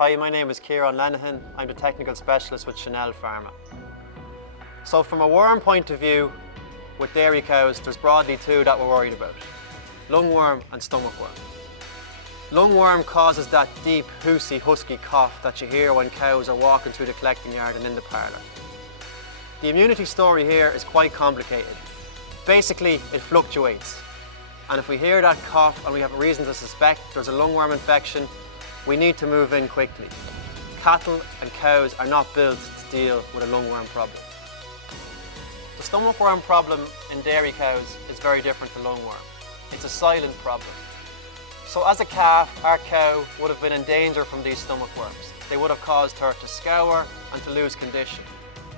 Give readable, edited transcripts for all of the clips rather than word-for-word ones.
Hi, my name is Ciarán. I'm the technical specialist with Chanel Pharma. So from a worm point of view, with dairy cows, there's broadly two that we're worried about: lungworm and stomach worm. Lungworm causes that deep, hoosey, husky cough that you hear when cows are walking through the collecting yard and in the parlour. The immunity story here is quite complicated. Basically, it fluctuates. And if we hear that cough and we have a reason to suspect there's a lungworm infection, we need to move in quickly. Cattle and cows are not built to deal with a lungworm problem. The stomach worm problem in dairy cows is very different to lungworm. It's a silent problem. So as a calf, our cow would have been in danger from these stomach worms. They would have caused her to scour and to lose condition.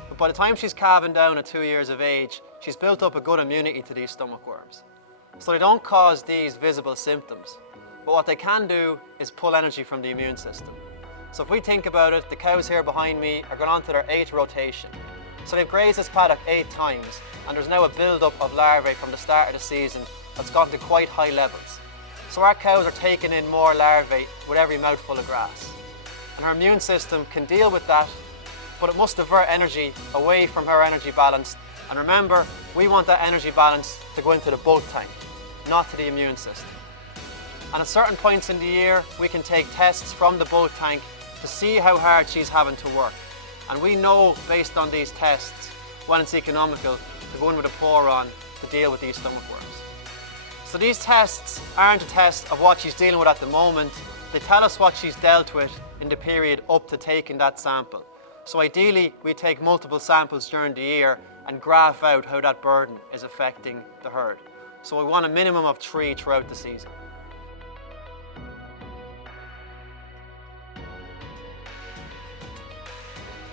But by the time she's calving down at 2 years of age, she's built up a good immunity to these stomach worms. So they don't cause these visible symptoms. But what they can do is pull energy from the immune system. So if we think about it, the cows here behind me are going on to their 8th rotation. So they've grazed this paddock 8 times, and there's now a build-up of larvae from the start of the season that's gone to quite high levels. So our cows are taking in more larvae with every mouthful of grass. And her immune system can deal with that, but it must divert energy away from her energy balance. And remember, we want that energy balance to go into the bulk tank, not to the immune system. And at certain points in the year, we can take tests from the bulk tank to see how hard she's having to work. And we know, based on these tests, when it's economical to go in with a pour-on to deal with these stomach worms. So these tests aren't a test of what she's dealing with at the moment. They tell us what she's dealt with in the period up to taking that sample. So ideally, we take multiple samples during the year and graph out how that burden is affecting the herd. So we want a minimum of 3 throughout the season.